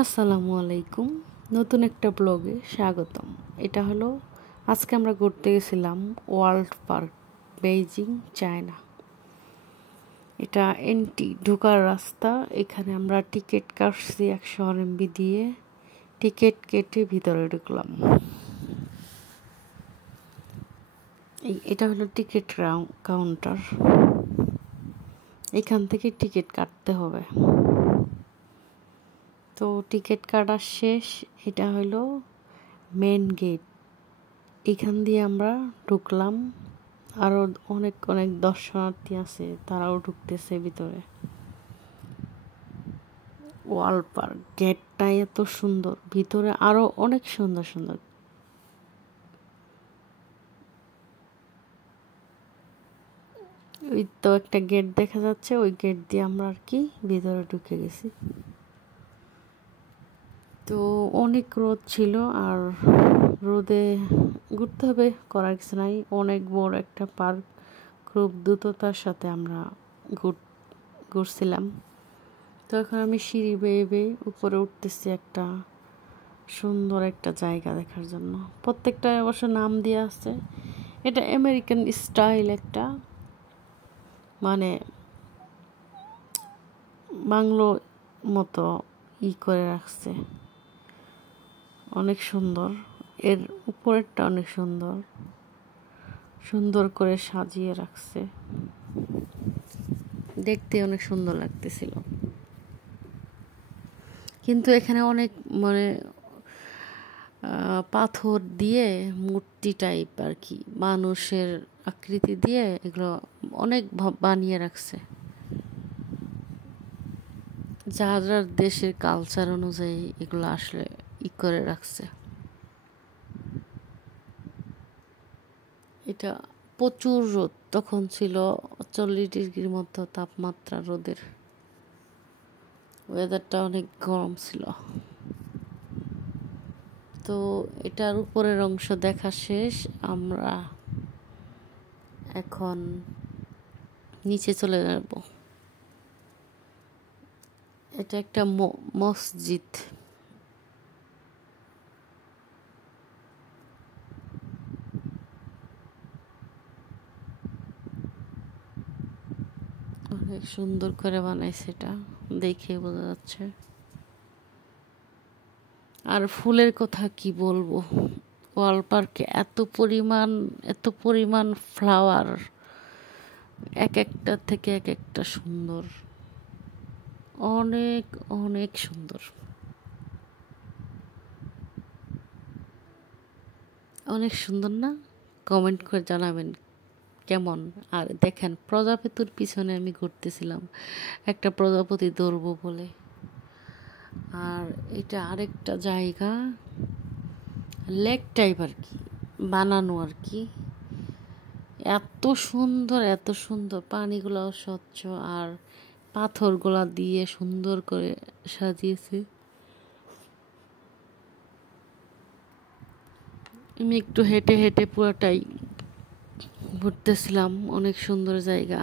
আসসালামু আলাইকুম। নতুন একটা ব্লগে স্বাগতম। এটা হলো আজকে আমরা ঘুরতে গেছিলাম ওয়ার্ল্ড পার্ক, বেইজিং, চায়না। এটা এন্ট্রি ঢোকার রাস্তা। এখানে আমরা টিকিট কাটছি 100 RMB দিয়ে। টিকিট কেটে ভিতরে ঢুকলাম। এটা হলো টিকিট কাউন্টার। এখান থেকে টিকিট কাটতে হবে। তো টিকিট কাটা শেষ। এটা হলো মেন গেট। এখান দিয়ে আমরা ঢুকলাম। আরও অনেক অনেক দর্শনার্থী আছে, তারাও ঢুকতেছে ভিতরে। ওয়ার্ল্ড পার্ক গেটটাই এত সুন্দর, ভিতরে আরও অনেক সুন্দর সুন্দর। ওই তো একটা গেট দেখা যাচ্ছে, ওই গেট দিয়ে আমরা আর কি ভিতরে ঢুকে গেছি। তো অনেক রোদ ছিল, আর রোদে ঘুরতে হবে, করার কিছু নাই। অনেক বড় একটা পার্ক, খুব দ্রুততার সাথে আমরা ঘুরছিলাম। তো এখন আমি সিঁড়ি বেয়ে বেয়ে উপরে উঠতেছি একটা সুন্দর একটা জায়গা দেখার জন্য। প্রত্যেকটা অবশ্য নাম দিয়ে আছে। এটা আমেরিকান স্টাইল একটা, মানে বাংলো মতো করে রাখছে, অনেক সুন্দর। এর উপরেরটা অনেক সুন্দর সুন্দর করে সাজিয়ে রাখছে, দেখতে অনেক সুন্দর লাগতেছিল। কিন্তু এখানে অনেক মানে পাথর দিয়ে মূর্তি টাইপ আর কি, মানুষের আকৃতি দিয়ে এগুলো অনেক বানিয়ে রাখছে, যার যার দেশের কালচার অনুযায়ী এগুলো আসলে করে রাখছে। এটা প্রচুর রোদ, তখন ছিল 40 ডিগ্রির মতো তাপমাত্রা রোদের। ওয়েদারটা অনেক গরম ছিল। তো এটার উপরের অংশ দেখা শেষ। আমরা এখন নিচে চলে যাব। এটা একটা মসজিদ। অনেক সুন্দর করে বানাইছে, এটা দেখে বোঝা যাচ্ছে। আর ফুলের কথা কি বলবো, ওয়ার্ল্ড পার্কে এত পরিমাণ ফ্লাওয়ার, এক একটা থেকে এক একটা সুন্দর, অনেক অনেক সুন্দর, অনেক সুন্দর না? কমেন্ট করে জানাবেন কেমন। আর দেখেন, প্রজাপতির পিছনে আমি ঘুরতেছিলাম একটা প্রজাপতি ধরবো বলে। আর এটা আরেকটা জায়গা, লেক টাইপ আর কি, বানানো আর কি। এত সুন্দর পানিগুলাও স্বচ্ছ, আর পাথরগুলা দিয়ে সুন্দর করে সাজিয়েছে। আমি একটু হেঁটে হেঁটে পুরোটাই ঘুরতেছিলাম। অনেক সুন্দর জায়গা,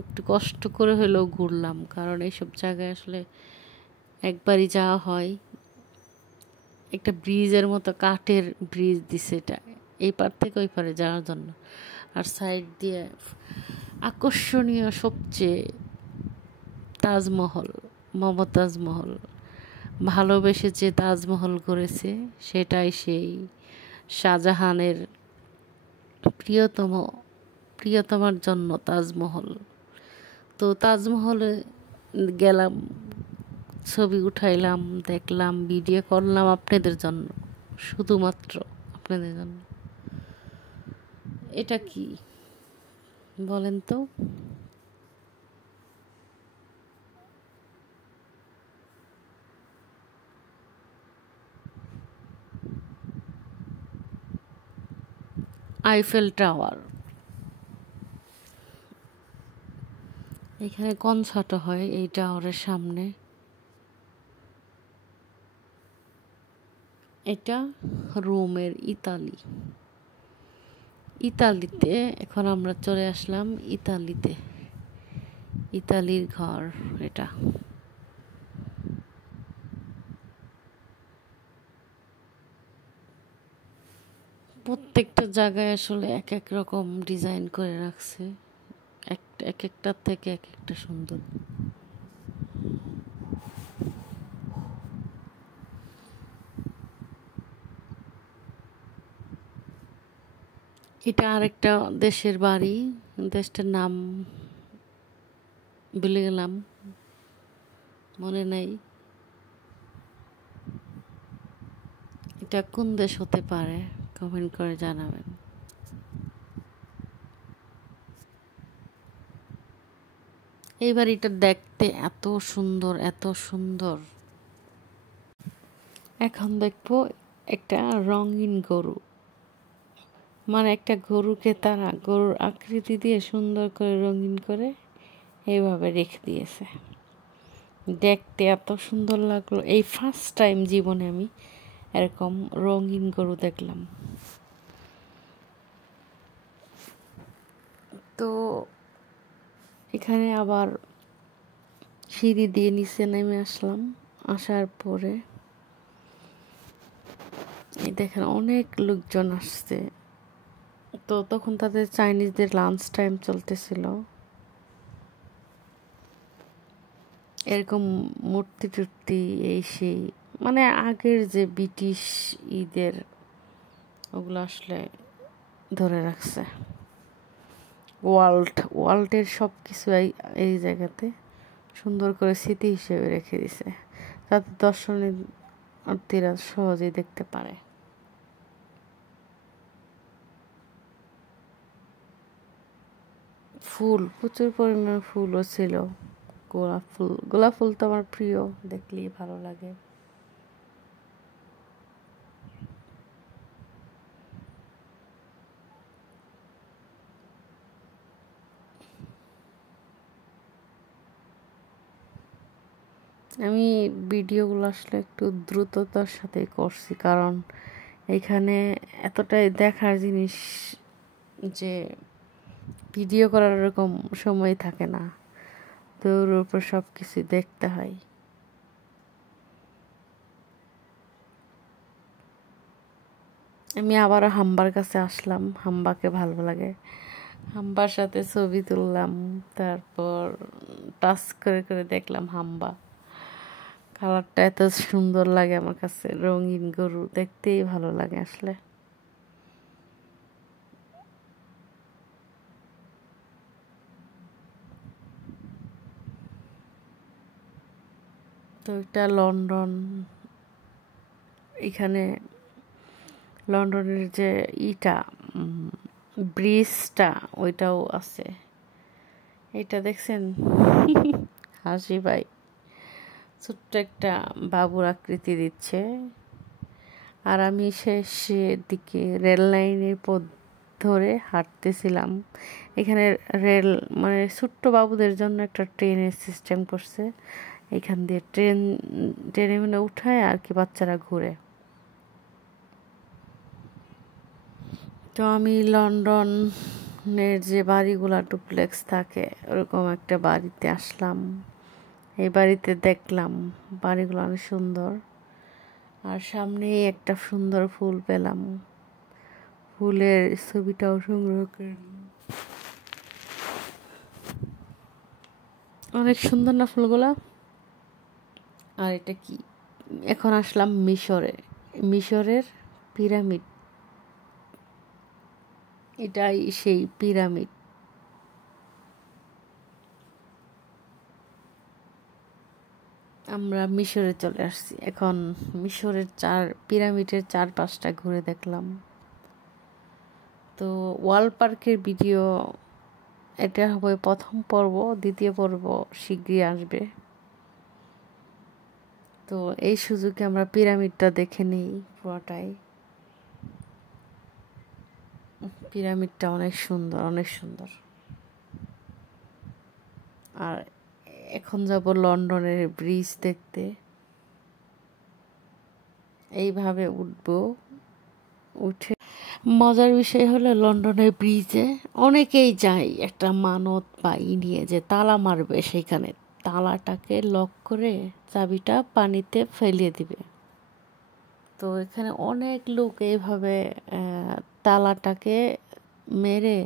একটু কষ্ট করে হলেও ঘুরলাম, কারণ এইসব জায়গায় আসলে একবারই যাওয়া হয়। একটা ব্রিজের মতো, কাঠের ব্রিজ দিছে এটা, এই পার থেকে ওই পারে যাওয়ার জন্য। আর সাইড দিয়ে আকর্ষণীয় সবচেয়ে তাজমহল, মমতাজ মহল। ভালোবেসে যে তাজমহল করেছে, সেটাই সেই শাহজাহানের প্রিয়তমার জন্য তাজমহল। তো তাজমহলে গেলাম, ছবি উঠাইলাম, দেখলাম, ভিডিও করলাম আপনাদের জন্য, শুধুমাত্র আপনাদের জন্য। এটা কি বলেন তো? Eiffel tower. এখানে কনসার্টও হয় এই টাওয়ারের সামনে। এটা রোমের ইতালিতে এখন আমরা চলে আসলাম ইতালিতে, ইতালির ঘর এটা। প্রত্যেকটা জায়গায় আসলে এক এক রকম ডিজাইন করে রাখছে, এক একটার থেকে এক একটা সুন্দর। এটা আরেকটা দেশের বাড়ি, দেশটার নাম ভুলে গেলাম, মনে নাই। এটা কোন দেশ হতে পারে, কমেন্ট করে জানাবেন। এই বাড়িটা দেখতে এত সুন্দর, এত সুন্দর। এখন দেখবো একটা রঙিন গরু, মানে একটা গরুকে তারা গরুর আকৃতি দিয়ে সুন্দর করে রঙিন করে এইভাবে রেখে দিয়েছে। দেখতে এত সুন্দর লাগলো, এই ফার্স্ট টাইম জীবনে আমি এরকম রঙিন গরু দেখলাম। তো এখানে আবার সিঁড়ি দিয়ে নিচে নেমে আসলাম। আসার পরে এই দেখেন অনেক লোকজন আসছে। তো তখন তাদের চাইনিজদের লাঞ্চ টাইম চলতেছিল। এরকম মূর্তি টুর্তি এই সেই, মানে আগের যে ব্রিটিশ ঈদের ওগুলো আসলে ধরে রাখছে। ওয়ার্ল্ডের সব কিছু এই জায়গাতে সুন্দর করে স্মৃতি হিসেবে রেখে দিছে, যাতে দর্শনার্থীরা সহজেই দেখতে পারে। ফুল, প্রচুর পরিমাণে ফুলও ছিল। গোলাপ ফুল তো আমার প্রিয়, দেখলেই ভালো লাগে। আমি ভিডিওগুলো আসলে একটু দ্রুততার সাথে করছি, কারণ এখানে এতটাই দেখার জিনিস যে ভিডিও করার এরকম সময় থাকে না, তো ওর উপর সব কিছু দেখতে হয়। আমি আবার হাম্বার কাছে আসলাম, হাম্বাকে ভালো লাগে, হাম্বার সাথে ছবি তুললাম। তারপর টাচ করে করে দেখলাম হাম্বা, কালারটা এত সুন্দর লাগে আমার কাছে, রঙিন গরু দেখতেই ভালো লাগে আসলে। তো এটা লন্ডন, এখানে লন্ডনের যে ব্রিজটা ওইটাও আছে। এটা দেখছেন? হাসি ভাই ছোট্ট একটা বাবুর আকৃতি দিচ্ছে। আর আমি শেষের দিকে রেল লাইনের পথ ধরে হাঁটতেছিলাম। এখানে রেল, মানে ছোট্ট বাবুদের জন্য একটা ট্রেনের সিস্টেম করছে। এখান দিয়ে ট্রেনে মানে উঠায় আর কি বাচ্চারা ঘুরে। তো আমি লন্ডনের যে বাড়িগুলা ডুপ্লেক্স থাকে ওরকম একটা বাড়িতে আসলাম। এই বাড়িতে দেখলাম বাড়িগুলো অনেক সুন্দর, আর সামনেই একটা সুন্দর ফুল পেলাম, ফুলের ছবিটাও সংগ্রহ করে অনেক সুন্দর না ফুলগুলা। আর এটা কি, এখন আসলাম মিশরের পিরামিড। এটাই সেই পিরামিড। আমরা মিশরে চলে আসছি, এখন মিশরের পিরামিডের চারপাশটা ঘুরে দেখলাম। তো ওয়াল পার্কের ভিডিও এটা হবে প্রথম পর্ব, দ্বিতীয় পর্ব শীঘ্রই আসবে। তো এই সুযোগে আমরা পিরামিডটা দেখে নিই পুরোটাই। পিরামিডটা অনেক সুন্দর, অনেক সুন্দর। আর এখন যাব লন্ডনের ব্রিজ দেখতে। এইভাবে উঠে মজার বিষয় হলো লন্ডনের ব্রিজে অনেকেই যায় একটা মানত বা নিয়ে যে তালা মারবে, সেখানে তালাটাকে লক করে চাবিটা পানিতে ফেলিয়ে দিবে। তো এখানে অনেক লোক এইভাবে তালাটাকে মেরে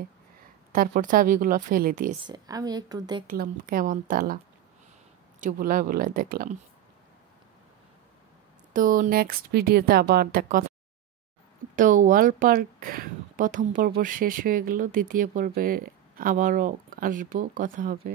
তারপর চাবিগুলো ফেলে দিয়েছে। আমি একটু দেখলাম কেমন তালা, একটু বুলায় দেখলাম। তো নেক্সট ভিডিওতে আবার কথা। তো ওয়াল পার্ক প্রথম পর্ব শেষ হয়ে গেল, দ্বিতীয় পর্বে আবারও আসবো, কথা হবে।